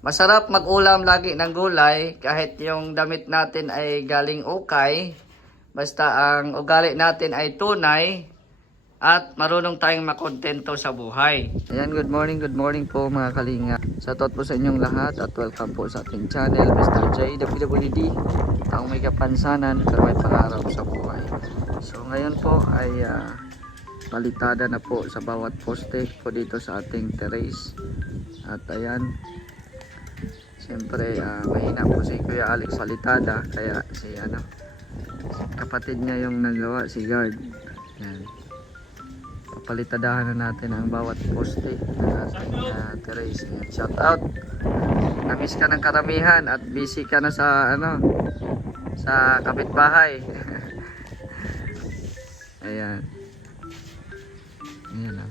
Masarap mag-ulam lagi ng gulay kahit yung damit natin ay galing ukay. Basta ang ugali natin ay tunay at marunong tayong makontento sa buhay. Ayan, good morning po mga kalinga. Shoutout po sa inyong lahat at welcome po sa ating channel, Mr. J, WWD. Taong may kapansanan pero may pangarap sa buhay. So ngayon po ay balitada na po sa bawat poste po dito sa ating terrace. At ayan, siyempre mahina po si Kuya Alex Balitada, kaya si kapatid niya yung nagawa, si guard. Yan, papalitadahan na natin ang bawat poste ng ating terrace. Shout out, namiss ka ng karamihan at busy ka na sa sa kapitbahay. Ayan, ayan yan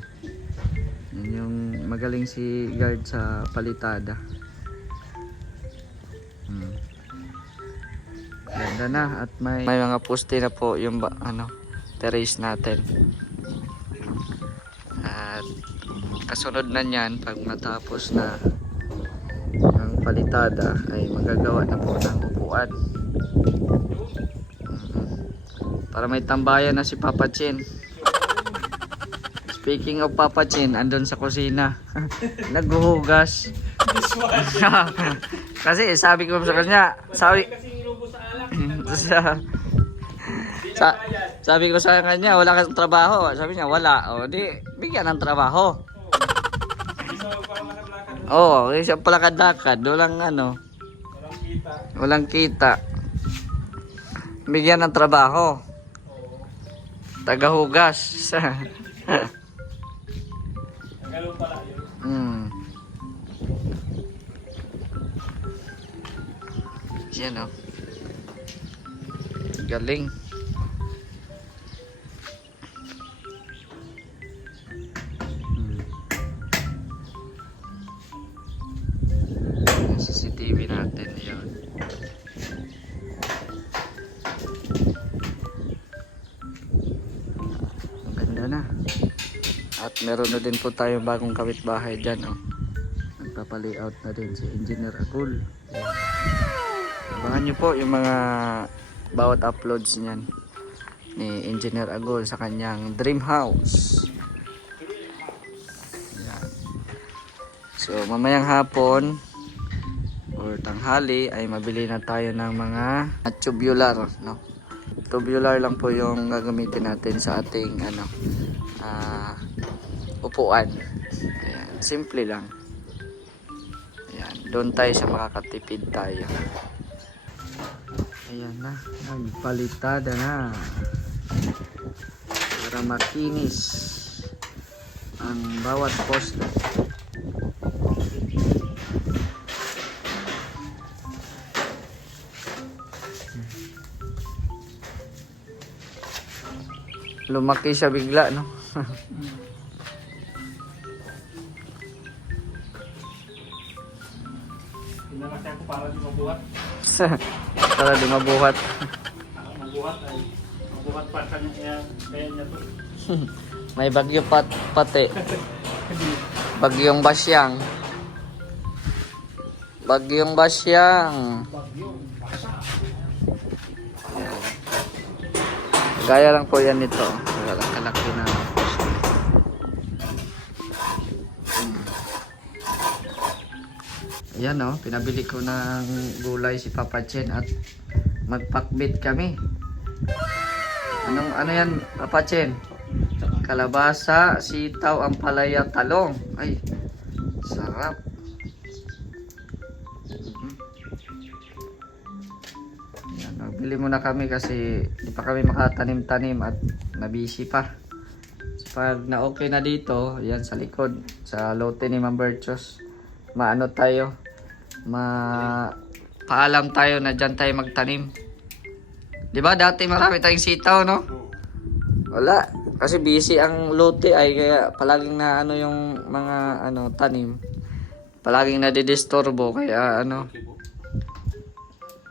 yung magaling si guard sa palitada. Ganda na at may mga poste na po yung terrace natin. At kasunod na niyan, pag matapos na ang palitada ay magagawa na po ng upuan. Para may tambayan na si Papa Chin. Speaking of Papa Chin, andun sa kusina. Naghuhugas. Kasi sabi ko sa kanya, sabi ko sa kanya, wala kang trabaho. Sabi niya, wala. O di, bigyan ng trabaho. Oo, isa pala kadakad. Walang kita. Bigyan ng trabaho. Tagahugas. Yan o. Galing. CCTV natin yun. Maganda na. At meron na din po tayo bagong kapitbahay dyan. Nagpapalayout na din si Engineer Agul. Abangan nyo po yung mga bawat uploads niyan ni Engineer Agul sa kanyang dream house. Yan. So mamayang hapon or tanghali ay mabili na tayo ng mga tubular, no? Tubular lang po yung gagamitin natin sa ating upuan. Ayan, simple lang. Ayan, doon tayo sa makakatipid tayo. Ayan na, nagpalitada na para makinis ang bawat poste. Lumaki siya bigla, no? Pinangasya ko para di mabuhat. Para di mabuhat. Mabuhat pa kanya niya to. May bagyo pati. Bagyong Basyang. Bagyong Basyang. Gaya lang po yan nito. Kalaki na. Ayan pinabili ko ng gulay si Papa Chen at magpakbit kami. Ano yan Papa Chen? Kalabasa, sitaw, ampalaya, talong. Ay, sarap. Ayan, nagbili muna kami kasi di pa kami makatanim-tanim at nabisi pa. Pag na-okay na dito, yan sa likod, sa lote ni Ma'am Berchos, paalam tayo na dyan tayo magtanim. Diba dati marami tayong sitaw, no? Wala, kasi busy ang lote ay kaya palaging na yung mga tanim. Palaging nadidisturbo kaya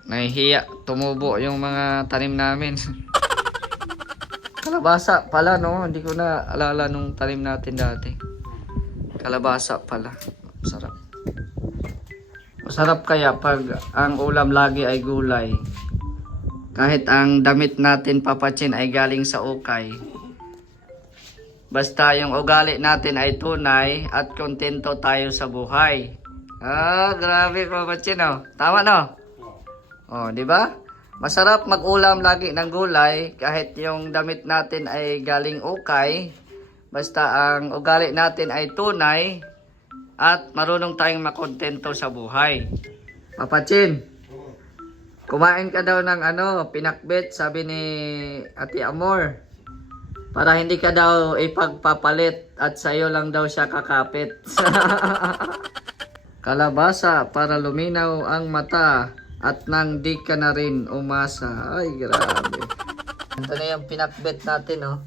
nahihiya tumubo yung mga tanim namin. Kalabasa pala, no? Hindi ko na alala nung tanim natin dati. Kalabasa pala. Sarap. Masarap kaya pag ang ulam lagi ay gulay. Kahit ang damit natin papatsin ay galing sa ukay. Basta yung ugali natin ay tunay at kontento tayo sa buhay. Ah, grabe papatsin oh. Tama no? Oh, di ba? Masarap mag-ulam lagi ng gulay kahit yung damit natin ay galing ukay. Basta ang ugali natin ay tunay at marunong tayong makontento sa buhay. Papatsin, kumain ka daw ng pinakbet, sabi ni Ate Amor. Para hindi ka daw ipagpapalit at sa'yo lang daw siya kakapit. Kalabasa para luminaw ang mata at nang di ka na rin umasa. Ay, grabe. Ito na yung pinakbet natin, oh.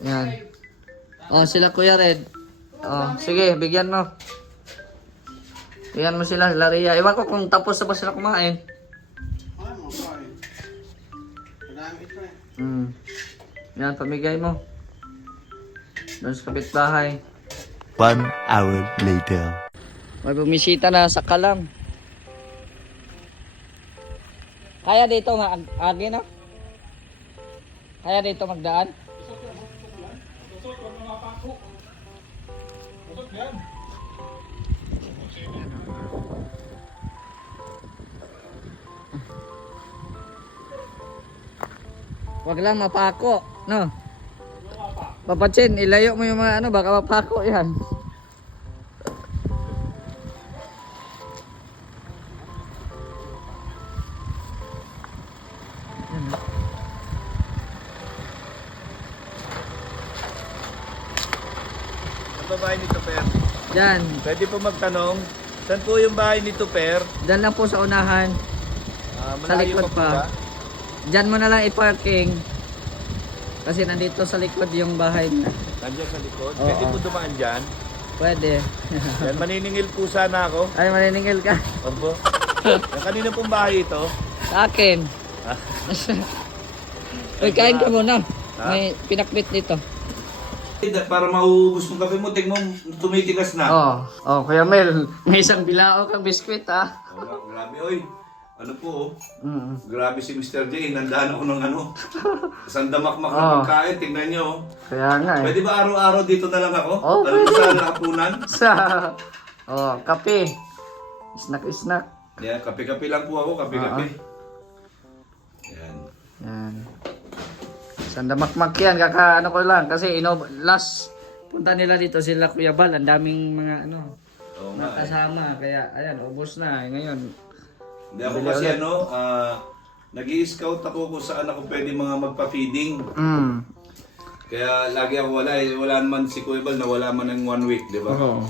Yan. Oh, sila Kuya Red. Oh, sige, bigyan mo. Bigyan mo sila, Laria. Iwan ko kung tapos na ba sila kumain. Yan, pamigay mo. Doon sa kapitbahay. 1 hour later. May bumisita na sa Kalam. Kaya dito agi na? Kaya dito magdaan? Wag lang mapako, no? Papatsin, ilayo mo yung mga baka mapako yan. Ang babae ni Tuper. Diyan, Pwede po magtanong, saan po yung bahay ni Tuper? diyan lang po sa unahan. Sa Malayo likod po pa. ba? Diyan mo na lang i-parking. Kasi nandito sa likod yung bahay na. Nandiyan sa likod. Oo. Pwede po dumaan dyan. Pwede. Yan, maniningil po sana ako. Ay, maniningil ka. Opo. Yung kanina pong bahay ito. Sa akin. Ah. Uy, kain ka muna. Ha? May pinakbit dito. Para mauubos ng kape mo, tingnan mo, tumitigas na. Oh, Kuya Mel, may isang bilao kang biskwit ah. Oh, grabe, oy. Ano po, Mm. grabe si Mr. J, nandaan ako ng isang damakmak Oo. na pagkain, tingnan nyo. Kaya nga eh. Pwede ba araw-araw dito na lang ako? Oo, Alam mo pwede. sa hapunan? Kape. Snack. Yan, kape-kape lang po ako, kape-kape. Yan. Yan. Sanda makmak yan, ko lang. Kasi last punta nila dito sila Kuya Bal, ang daming mga Oo nga. kasama. Kaya ayan, ubos na. Ngayon, Hindi ako kasi nag-i-scout ako kung saan ako pwede mga magpa-feeding. Kaya lagi ako wala eh. Wala naman si Kuya Bal na wala man ng 1 week, di ba? Oo.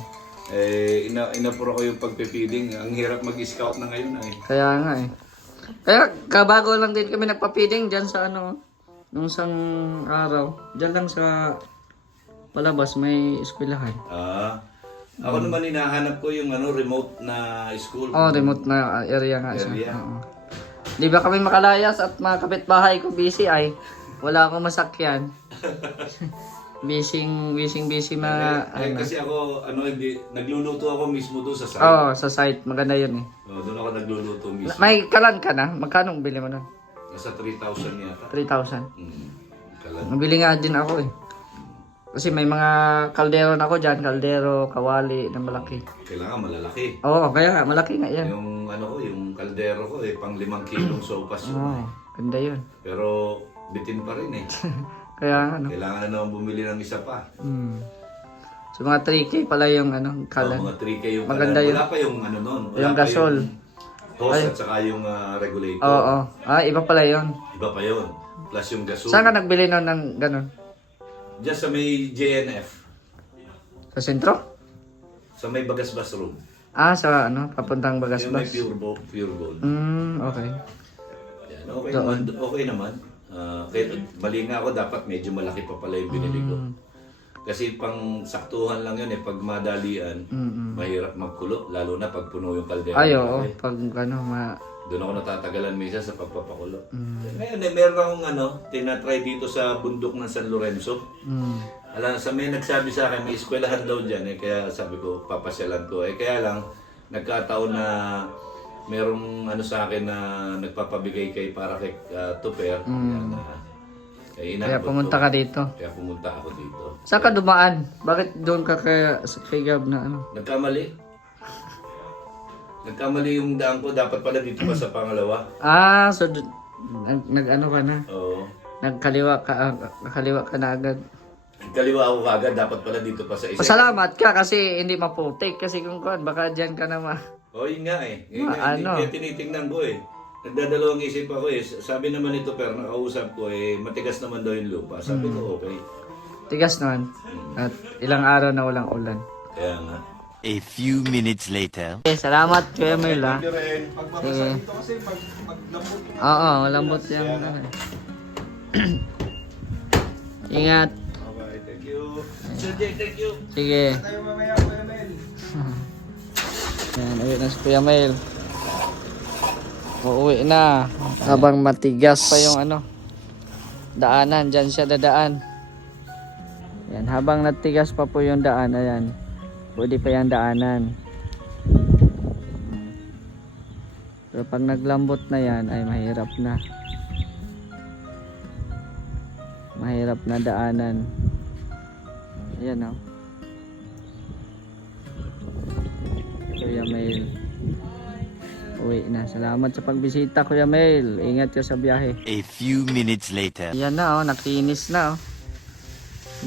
Inapuro ko yung pagpe-feeding. Ang hirap mag-scout na ngayon eh. Kaya nga eh. Kaya kabago lang din kami nagpa-feeding dyan sa nung isang araw. Dyan lang sa palabas may eskwelahan. Ako naman hinahanap ko yung remote na school. Remote na area nga siya. Area. Oo. Di ba kami makalayas at mga kapitbahay ko busy ay wala akong masakyan. busy Kasi ako, nagluluto ako mismo doon sa site. sa site. Maganda yun eh. Doon ako nagluluto mismo. May kalan ka na? Magkano bili mo nun? Nasa 3,000 yata. 3,000. Kalan. Mabili nga din ako eh. Kasi may mga kaldero na ako dyan. Kaldero, kawali na malaki. Kailangan malalaki. Oo, kaya nga, malaki nga yan. Yung kaldero ko pang 5 kilong sopas yun. Oo, ganda yun. Pero bitin pa rin eh. Kaya nga, Kailangan na naman bumili ng isa pa. So mga 3K pala yung kalan. Mga 3K yung Maganda kalan. yun. Wala pa yung nun. Wala Yung pa gasol. Yung hose at saka yung regulator. Oo. Iba pala yun. Iba pa yun. Plus yung gasol. Saan ka nagbili nun ng ganun? Diyan sa may JNF. Sa sentro? Sa may Bagasbas room. Sa papuntang Yung may Bagasbas. pure gold. Okay. Yan, okay naman. Mali nga ako, dapat medyo malaki pa pala yung binili ko. Kasi pang saktuhan lang yun pag madalian, mahirap magkulo, lalo na pag puno yung kaldero. Oo. Pag Doon ako natatagalan minsan sa pagpapakulo. Ngayon meron akong tinatry dito sa bundok ng San Lorenzo. May nagsabi sa akin, may eskwelahan daw dyan kaya sabi ko, papasyalan ko. Kaya lang, nagkataon na merong ano sa akin na nagpapabigay para kay Tuper. Kaya Kaya inabot pumunta ko. ka dito. Kaya pumunta ako dito. Saan ka dumaan? Bakit doon ka kay Gab na ano? Nagkamali. Nagkamali yung daan ko. Dapat pala dito pa sa pangalawa. Ah, so nag-ano ka na? Oo. Nagkaliwa ka na agad. Kaliwa ako kagad. Dapat pala dito pa sa isa. Pasalamat ka kasi hindi maputik. Kasi kung kuwan, baka dyan ka na Oh, yun nga eh. Yun nga, Ano? Kaya tinitingnan ko eh. Nagdadalawang isip ako eh. Sabi naman ito, pero nakausap ko eh, matigas naman daw yung lupa. Sabi ko, okay. tigas naman. At ilang araw na walang ulan. Kaya nga. A few minutes later. Okay, salamat Kuya Mel ha. Pagmamasa dito kasi maglambot yung Oo, malambot yung ano. Ingat. Okay, thank you. Sir Jay, thank you. Sige. tayo mamaya, Kuya Mel. Yan, uwi na si Kuya Mel. Uuwi na. Habang matigas pa yung ano, daanan, dyan siya dadaan. Yan, habang natigas pa po yung daan, ayan. Pwede pa yung daanan. Pero pag naglambot na yan, ay mahirap na. Mahirap na daanan. Ayan o. Kuya Mel. Uwi na. Salamat sa pagbisita Kuya Mel. Ingat ka sa biyahe. A few minutes later. Yan na oh, nakinis na oh.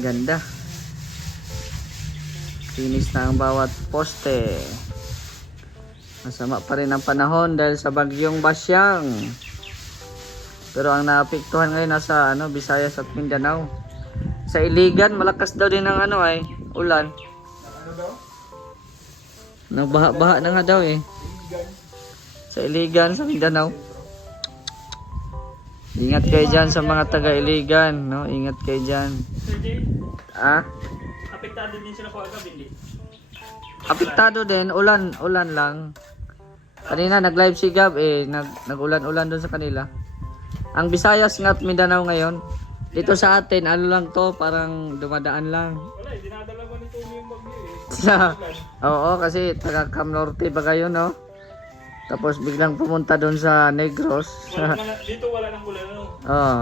Ganda. Kinis na ang bawat poste. Masama pa rin ang panahon dahil sa bagyong Basyang. Pero ang naapektuhan ngayon nasa ano, Visayas at Mindanao. Sa Iligan, malakas daw din ang ano ay ulan. Ano daw? Nagbaha-baha na nga daw eh. Sa Iligan, sa Mindanao. Ingat kayo dyan sa mga taga-Iligan, no? Ingat kayo dyan. Sir Jay, Ah? apektado din sila po agad, hindi? Apektado din, ulan lang. Kanina nag-live si Gab eh, nag-ulan-ulan doon sa kanila. Ang Visayas nga at Mindanao ngayon, dito sa atin, ano lang to, parang dumadaan lang. Wala, dinadala mo nito yung bagyo eh. Oo, kasi taga Cam Norte ba kayo, no? Tapos biglang pumunta doon sa Negros. Dito wala nang ulan, ano? Oo.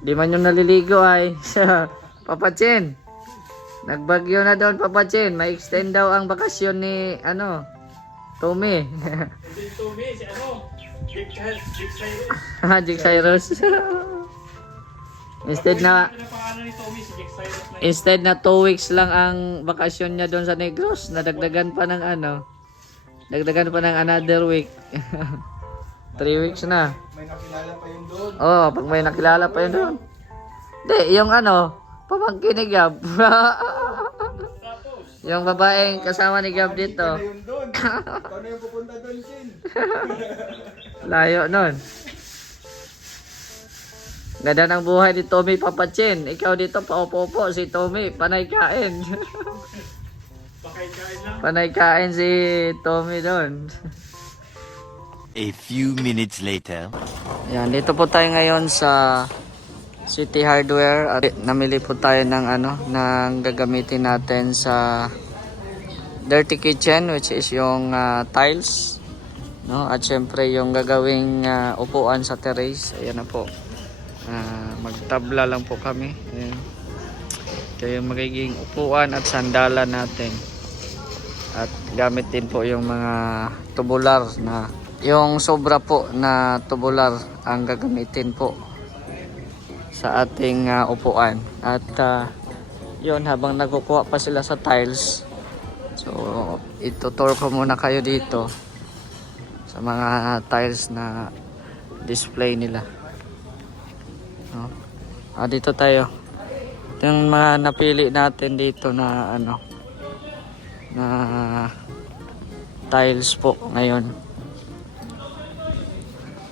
Di man yung naliligo ay Papachin. Nagbagyo na doon Papachin. May extend daw ang bakasyon ni ano, Tommy. Hindi ito, si ano? Jake Jake Cyrus. Cyrus. Instead na Pinapangalan ni Tommy, si Jake Cyrus na yun. Instead na 2 weeks lang ang bakasyon niya doon sa Negros, nadagdagan pa ng ano, dagdagan pa ng another week. 3 weeks na. May nakilala pa yun doon. Oh, pag may nakilala pa yun doon. Hindi, yung ano, pamangkin ni Gab. Tapos, Yung babaeng kasama ni Gab dito. yun doon. Paano yung pupunta doon, Sin? Layo nun. Ganda ng buhay ni Tommy Papachin. Ikaw dito, paupo-upo. Si Tommy, panay kain. Pakay-kain lang. Panay kain si Tommy doon. A few minutes later. Yan, dito po tayo ngayon sa City Hardware at namili po tayo ng ano, ng gagamitin natin sa dirty kitchen, which is yung tiles, no? At syempre yung gagawing upuan sa terrace. Ayan na po. Magtabla lang po kami. Ayan. Ito yung magiging upuan at sandalan natin. At gamit din po yung mga tubular na yung sobra po na tubular ang gagamitin po sa ating upuan. At yun, habang nagkukuha pa sila sa tiles, so itutour ko muna kayo dito sa mga tiles na display nila, no? Dito tayo. Ito yung mga napili natin dito na ano, na tiles po ngayon.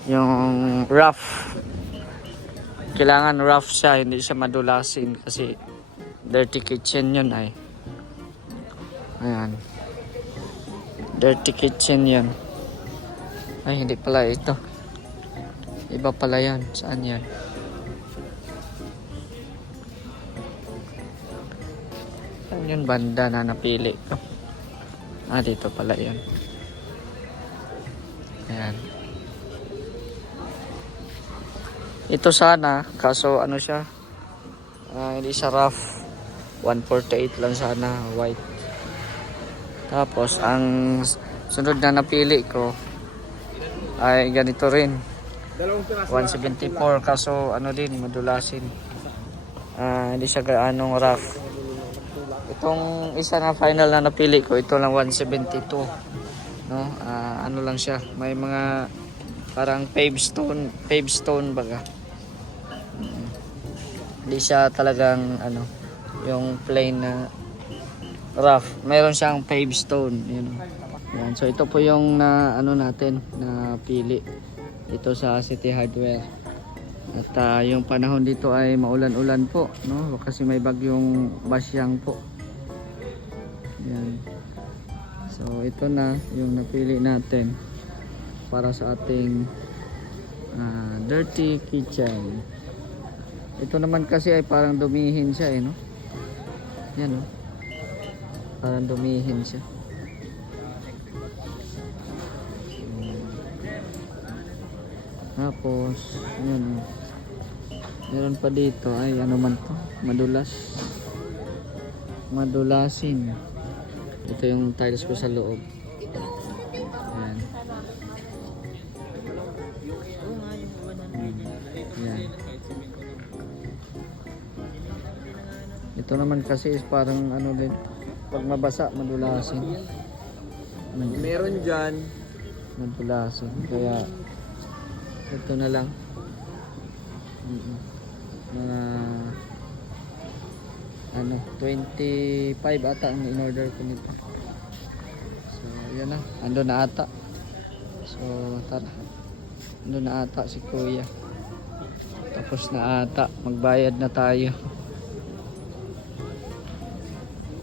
Yung rough, kailangan rough siya, hindi siya madulasin kasi dirty kitchen yun ay. Ayan, dirty kitchen yun. Ay, hindi pala ito, iba pala yan. Saan yan? Saan yun banda na napili ko? Dito pala yan. Ayan. Ito sana, kaso ano siya, hindi siya rough. 148 lang sana, white. Tapos, ang sunod na napili ko ay ganito rin. 174, kaso ano din, madulasin. Hindi siya gaanong rough. Itong isa na final na napili ko, ito lang 172. No? Ano lang siya, may mga parang pave stone baga. Hindi siya talagang ano, yung plain na rough. Meron siyang pave stone, yun. Yan. So ito po yung na ano natin na pili dito sa City Hardware. At yung panahon dito ay maulan-ulan po, no? Kasi may bagyong Basyang po. Yan. So ito na yung napili natin para sa ating dirty kitchen. Ito naman kasi ay parang dumihin siya no? Yan parang dumihin siya. Tapos yan meron pa dito ay ano man to, madulasin. Ito yung tiles ko sa loob. Ayan. Ayan. Ito naman kasi is parang ano din, pag mabasa madulasin. Meron dyan. Madulasin. Kaya ito na lang. Mga ano 25 ata ang in-order ko nito. So yan na, ando na ata. So tara, ando na ata si kuya. Tapos na ata, magbayad na tayo.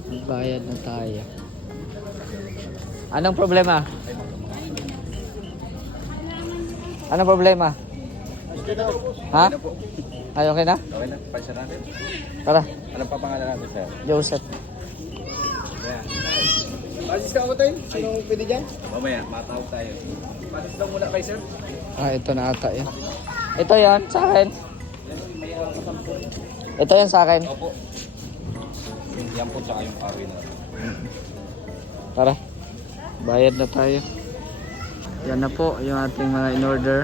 Magbayad na tayo. Anong problema? Anong problema? Ha? Ay, okay na? Okay na, paisa natin. Tara, Anong papangalan natin, sir? Joseph. Assist ka mo tayo? Sinong pwede dyan? Mamaya, matawag tayo. Assist lang muna kay sir. Ito na ata yan. Ito yan, sa akin. Ito yan sa akin. Opo. Yan po tsaka yung kawin na. Tara, bayad na tayo. Yan na po yung ating mga in-order.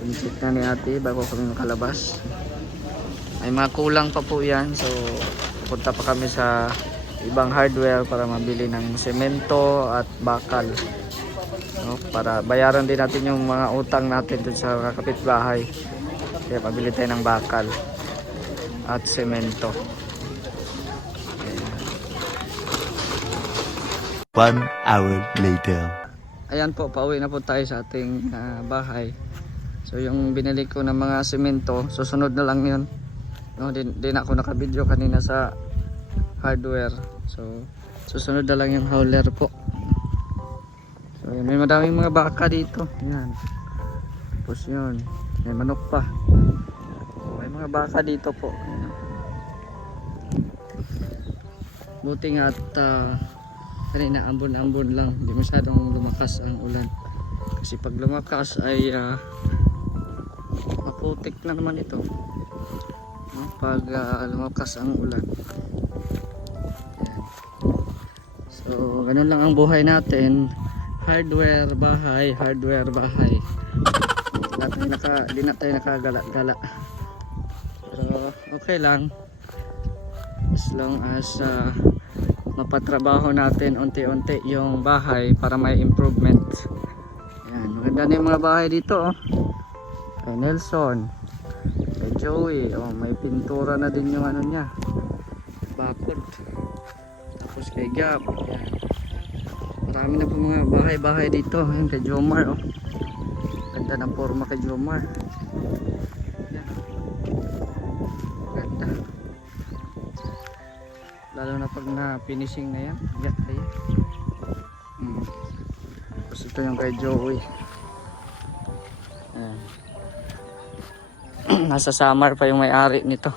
Pinisip na ni ate bago kami makalabas. May mga kulang pa po yan. So, punta pa kami sa ibang hardware para mabili ng semento at bakal. No? Para bayaran din natin yung mga utang natin dun sa kapitbahay. Kaya pabili tayo ng bakal at semento. 1 hour later. Ayan po, pauwi na po tayo sa ating bahay. So yung binili ko ng mga semento, susunod na lang yun. No, din ako nakabidyo kanina sa hardware. So susunod na lang yung hauler po. So may madaming mga baka dito. Yan. Tapos yun, may manok pa. May mga baka dito po. Buti nga at kanina ambon-ambon lang, hindi masyadong lumakas ang ulan. Kasi pag lumakas ay maputik na naman ito, no? Pag lumakas ang ulan. Ayan. So ganun lang ang buhay natin, hardware bahay, hardware bahay. Di na tayo nakagala-gala, pero okay lang as long as mapatrabaho natin unti-unti yung bahay para may improvement. Ayan, maganda na yung mga bahay dito kay Nelson, kay Joey, may pintura na din yung ano niya, bakod. Tapos kay Gab. Ayan. Marami na po mga bahay-bahay dito. Ayan, kay Jomar ganda ng forma kay Jomar. Ayan. Ganda, lalo na pag na finishing na yan. Ganda yan. Tapos ito yung kay Joey. Ayan. Nasa Samar pa yung may-ari nito.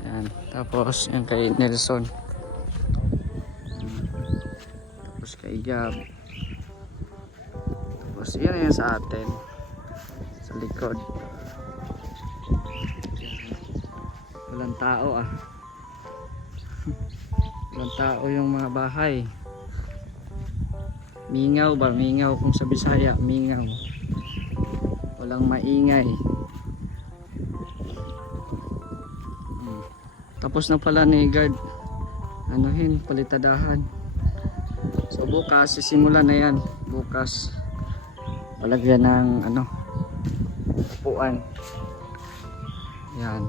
Ayan. Tapos yung kay Nelson. Tapos Tapos kay Gab. Tapos yun yung sa atin. Sa likod. Walang tao ah. Walang tao yung mga bahay. Mingaw ba? Mingaw kung sa Bisaya. Mingaw. Walang maingay. Tapos na pala ni guard anuhin, palitadahan. So bukas sisimulan na yan. Bukas palagyan ng ano, upuan. Yan.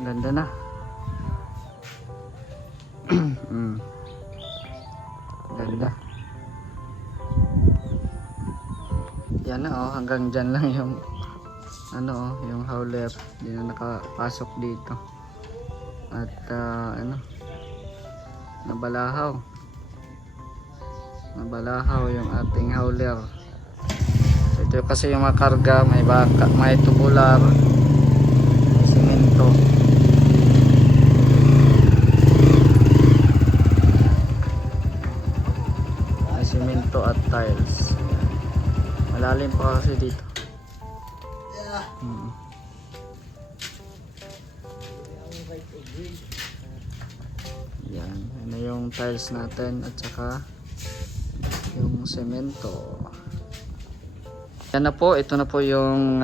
Ganda na. Ganda. Yan na oh, hanggang dyan lang yung ano oh, yung howler. Hindi na nakapasok dito. At ano, nabalahaw yung ating howler. So, ito kasi yung mga karga, may baka, may tubular, may simento, at tiles. Malalim pa kasi dito. Yan, ano yung tiles natin at saka yung semento. Yan na po, ito na po yung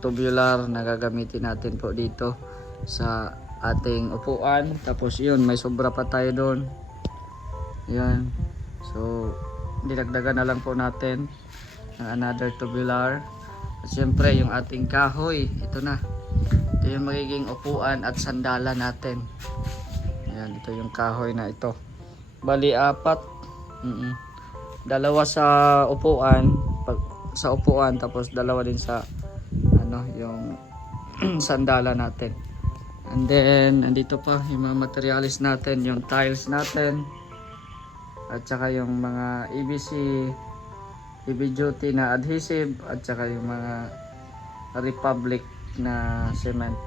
tubular na gagamitin natin po dito sa ating upuan. Tapos yun, may sobra pa tayo doon. Yan. So, dinagdagan na lang po natin ng another tubular. At syempre, yung ating kahoy, ito na. Ito yung magiging upuan at sandala natin. Yan, ito yung kahoy na ito. Bali, 4. Dalawa sa upuan, sa upuan, tapos dalawa din sa ano, yung sandala natin. And then, andito pa yung mga materialis natin, yung tiles natin, at saka yung mga EB duty na adhesive, at saka yung mga Republic na cement.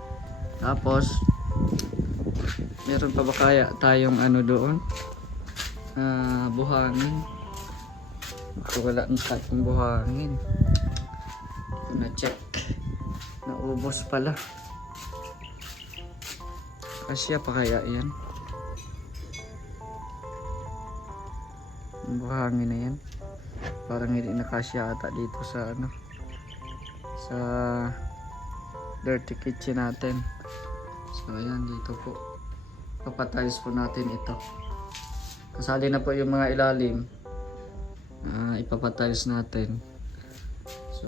Tapos meron pa ba kaya tayong ano doon, buhangin? Wala na tayong buhangin. Na check, naubos pala. Kasya pa kaya yan? Ang buhangin na yan parang hindi nakasya ata dito sa ano, sa dirty kitchen natin. So ayan, dito po papatiles po natin ito. Kasali na po yung mga ilalim, ipapatiles natin. So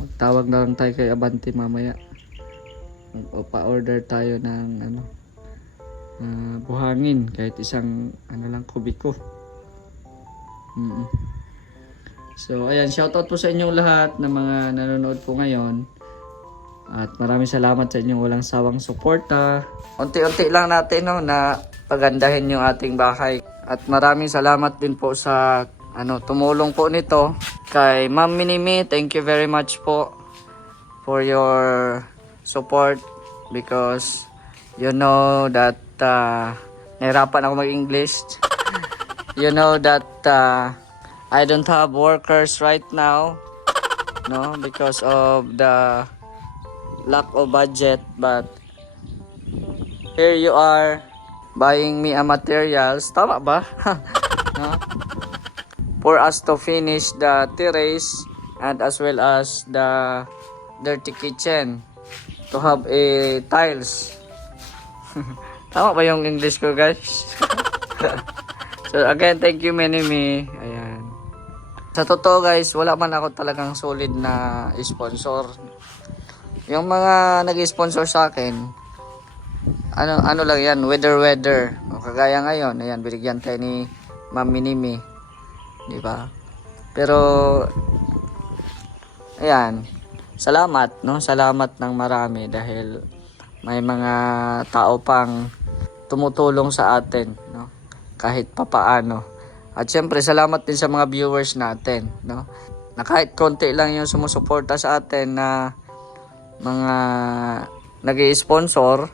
magtawag na lang tayo kay Abante mamaya, pa-order tayo ng ano, buhangin, kahit isang ano lang, kubiko. So ayan, shoutout po sa inyong lahat na mga nanonood po ngayon. At maraming salamat sa inyong walang sawang suporta. Unti-unti lang natin no, na pagandahin yung ating bahay. At maraming salamat din po sa ano, tumulong po nito kay Ma'am Minimi. Thank you very much po for your support, because you know that nahirapan ako mag-English. You know that I don't have workers right now, no, because of the lack of budget, but here you are buying me a materials, tama ba? No? For us to finish the terrace and as well as the dirty kitchen, to have a tiles. Tama ba yung English ko, guys? So again, thank you Minimi. Ayan. Sa totoo guys, wala man ako talagang solid na sponsor. Yung mga nag-sponsor sa akin, ano lang yan, weather. O, kagaya ngayon, ayan, binigyan tayo ni Ma'am Minimi. Di ba? Pero, ayan, salamat, no? Salamat ng marami dahil may mga tao pang tumutulong sa atin, no? Kahit papaano. At syempre, salamat din sa mga viewers natin, no? Na kahit konti lang yung sumusuporta sa atin na mga nag-i-sponsor,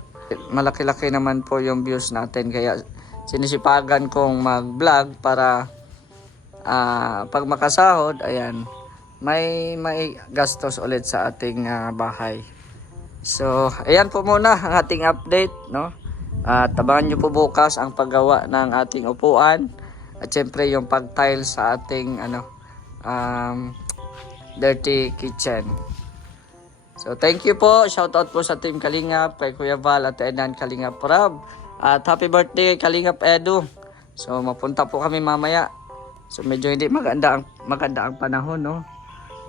malaki-laki naman po yung views natin. Kaya sinisipagan kong mag-vlog para pag makasahod, ayan, may gastos ulit sa ating bahay. So, ayan po muna ang ating update, no? At tabangan nyo po bukas ang paggawa ng ating upuan at syempre yung pag-tile sa ating dirty kitchen. So, thank you po. Shoutout po sa Team Kalingap, kay Kuya Val at Edan Kalingap Rab. At happy birthday Kalingap Edu. So, mapunta po kami mamaya. So, medyo hindi maganda ang panahon, no?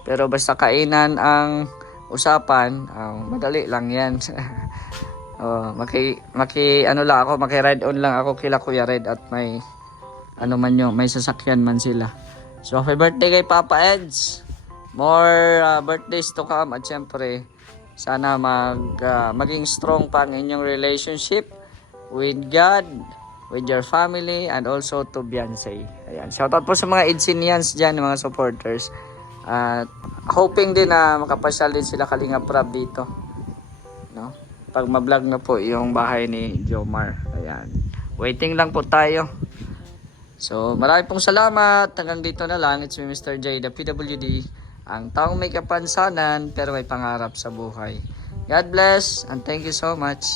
Pero basta kainan ang usapan, madali lang yan. Maki-ride on lang ako kila Kuya Red at may may sasakyan man sila. So, happy birthday kay Papa Eds. More birthdays to come at syempre sana maging strong pa ang inyong relationship with God, with your family, and also to Beyonce. Ayan. Shoutout po sa mga Edsinians dyan, mga supporters. At hoping din na makapasyal din sila Kalingap Rab dito. No? Pag ma-vlog na po yung bahay ni Jomar. Ayan. Waiting lang po tayo. So, marami pong salamat. Hanggang dito na lang. It's me, Mr. J, the PWD. Ang taong may kapansanan pero may pangarap sa buhay. God bless and thank you so much.